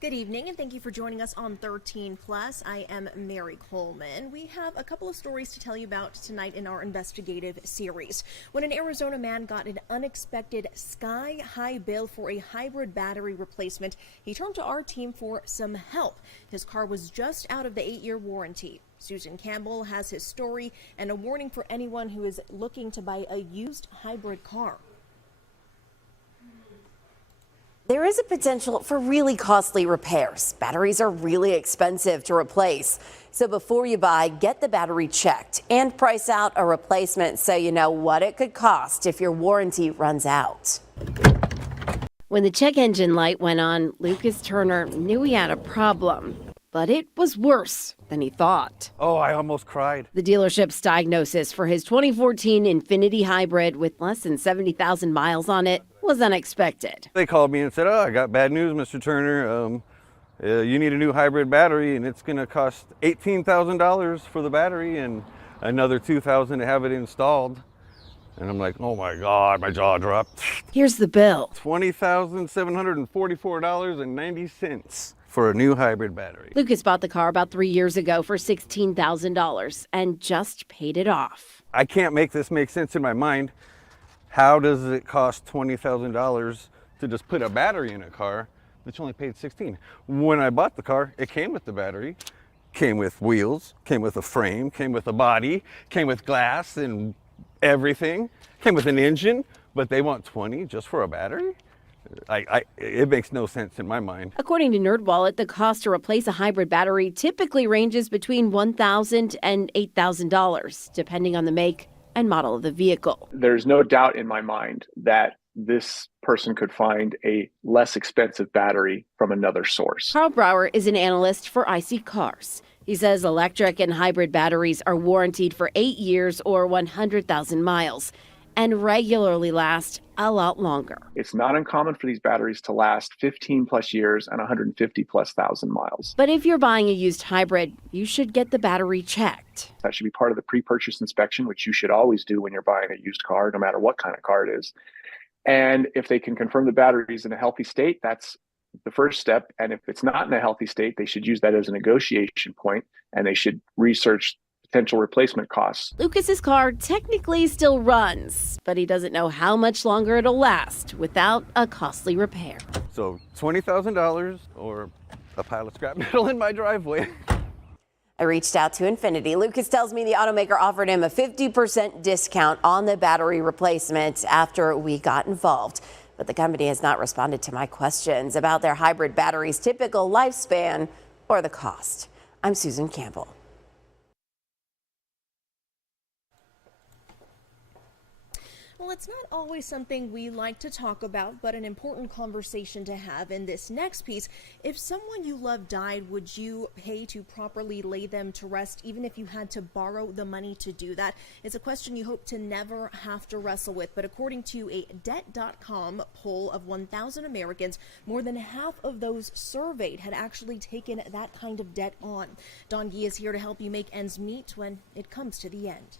Good evening, and thank you for joining us on 13 Plus. I am Mary Coleman. We have a couple of stories to tell you about tonight in our investigative series. When an Arizona man got an unexpected sky-high bill for a hybrid battery replacement, he turned to our team for some help. His car was just out of the 8-year warranty. Susan Campbell has his story and a warning for anyone who is looking to buy a used hybrid car. There is a potential for really costly repairs. Batteries are really expensive to replace. So before you buy, get the battery checked and price out a replacement so you know what it could cost if your warranty runs out. When the check engine light went on, Lucas Turner knew he had a problem. But it was worse than he thought. Oh, I almost cried. The dealership's diagnosis for his 2014 Infiniti Hybrid with less than 70,000 miles on it was unexpected. They called me and said, "Oh, I got bad news, Mr. Turner. You need a new hybrid battery, and it's going to cost $18,000 for the battery and another $2,000 to have it installed." And I'm like, oh my God, my jaw dropped. Here's the bill. $20,744.90 for a new hybrid battery. Lucas bought the car about 3 years ago for $16,000 and just paid it off. I can't make this make sense in my mind. How does it cost $20,000 to just put a battery in a car that you only paid $16,000? When I bought the car, it came with the battery, came with wheels, came with a frame, came with a body, came with glass and everything, came with an engine, but they want $20 just for a battery? It makes no sense in my mind. According to NerdWallet, the cost to replace a hybrid battery typically ranges between $1,000 and $8,000, depending on the make and model of the vehicle. There's no doubt in my mind that this person could find a less expensive battery from another source. Carl Brower is an analyst for IC Cars. He says electric and hybrid batteries are warranted for 8 years or 100,000 miles and regularly last a lot longer. It's not uncommon for these batteries to last 15 plus years and 150 plus thousand miles. But if you're buying a used hybrid, you should get the battery checked. That should be part of the pre-purchase inspection, which you should always do when you're buying a used car, no matter what kind of car it is. And if they can confirm the battery is in a healthy state, that's the first step. And if it's not in a healthy state, they should use that as a negotiation point, and they should research potential replacement costs. Lucas's car technically still runs, but he doesn't know how much longer it'll last without a costly repair. So $20,000 or a pile of scrap metal in my driveway. I reached out to Infiniti. Lucas tells me the automaker offered him a 50% discount on the battery replacement after we got involved. But the company has not responded to my questions about their hybrid battery's typical lifespan or the cost. I'm Susan Campbell. Well, it's not always something we like to talk about, but an important conversation to have in this next piece. If someone you love died, would you pay to properly lay them to rest, even if you had to borrow the money to do that? It's a question you hope to never have to wrestle with, but according to a Debt.com poll of 1,000 Americans, more than half of those surveyed had actually taken that kind of debt on. Don Gee is here to help you make ends meet when it comes to the end.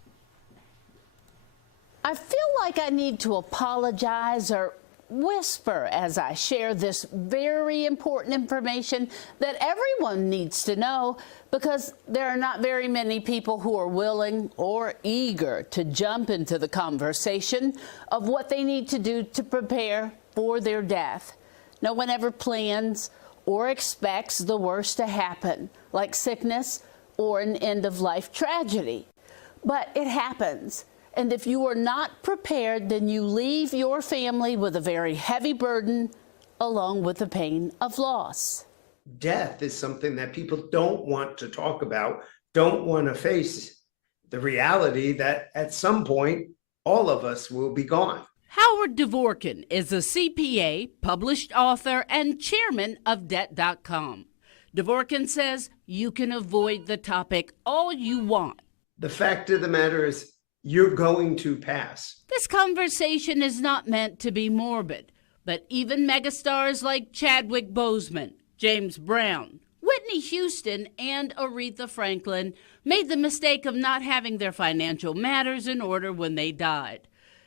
I feel like I need to apologize or whisper as I share this very important information that everyone needs to know, because there are not very many people who are willing or eager to jump into the conversation of what they need to do to prepare for their death. No one ever plans or expects the worst to happen, like sickness or an end-of-life tragedy. But it happens. And if you are not prepared, then you leave your family with a very heavy burden, along with the pain of loss. Death is something that people don't want to talk about, don't want to face the reality that at some point, all of us will be gone. Howard Dvorkin is a CPA, published author, and chairman of Debt.com. Dvorkin says you can avoid the topic all you want. The fact of the matter is, you're going to pass. This conversation is not meant to be morbid, but even megastars like Chadwick Boseman, James Brown, Whitney Houston, and Aretha Franklin made the mistake of not having their financial matters in order when they died.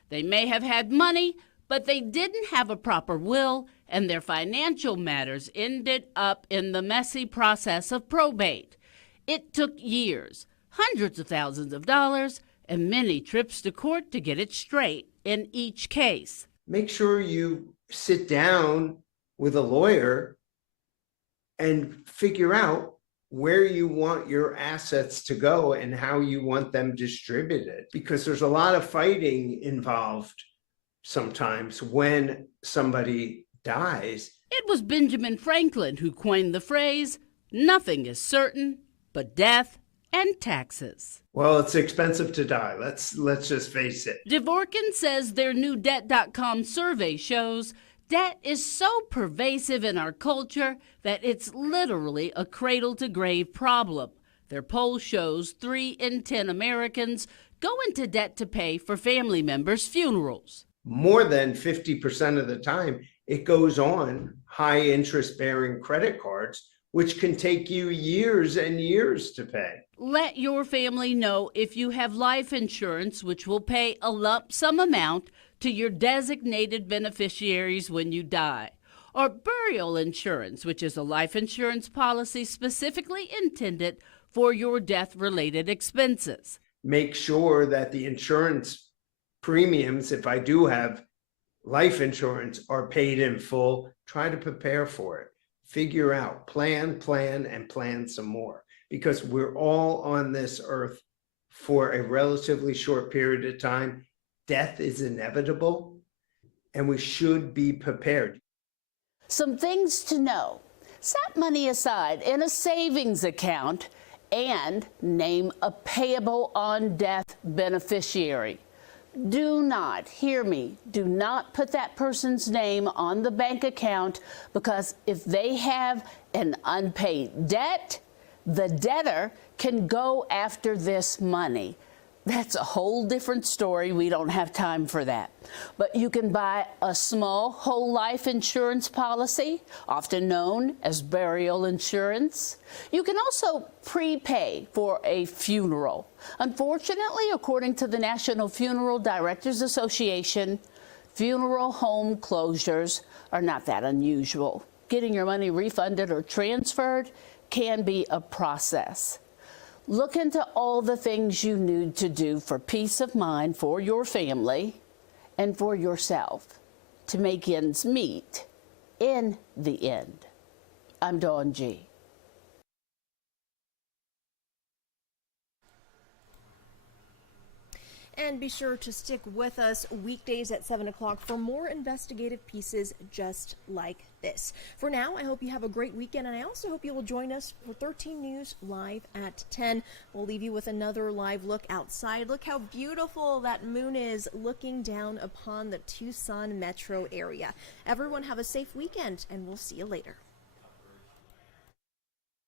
They may have had money, but they didn't have a proper will and their financial matters ended up in the messy process of probate. It took years, hundreds of thousands of dollars, and many trips to court to get it straight in each case. Make sure you sit down with a lawyer and figure out where you want your assets to go and how you want them distributed, because there's a lot of fighting involved sometimes when somebody dies. It was Benjamin Franklin who coined the phrase, "Nothing is certain but death and taxes." Well, it's expensive to die. Let's just face it. Dvorkin says their new Debt.com survey shows debt is so pervasive in our culture that it's literally a cradle-to-grave problem. Their poll shows 3 in 10 Americans go into debt to pay for family members' funerals. More than 50% of the time, it goes on high interest bearing credit cards, which can take you years and years to pay. Let your family know if you have life insurance, which will pay a lump sum amount to your designated beneficiaries when you die, or burial insurance, which is a life insurance policy specifically intended for your death-related expenses. Make sure that the insurance premiums, if I do have life insurance, are paid in full. Try to prepare for it. Figure out, plan, and plan some more, because we're all on this earth for a relatively short period of time. Death is inevitable, and we should be prepared. Some things to know. Set money aside in a savings account and name a payable on death beneficiary. Do not, hear me, do not put that person's name on the bank account, because if they have an unpaid debt, the debtor can go after this money. That's a whole different story. We don't have time for that. But you can buy a small whole life insurance policy, often known as burial insurance. You can also prepay for a funeral. Unfortunately, according to the National Funeral Directors Association, funeral home closures are not that unusual. Getting your money refunded or transferred can be a process. Look into all the things you need to do for peace of mind for your family and for yourself to make ends meet in the end. I'm Dawn G. And be sure to stick with us weekdays at 7 o'clock for more investigative pieces just like this. For now, I hope you have a great weekend, and I also hope you will join us for 13 News Live at 10. We'll leave you with another live look outside. Look how beautiful that moon is looking down upon the Tucson metro area. Everyone have a safe weekend, and we'll see you later.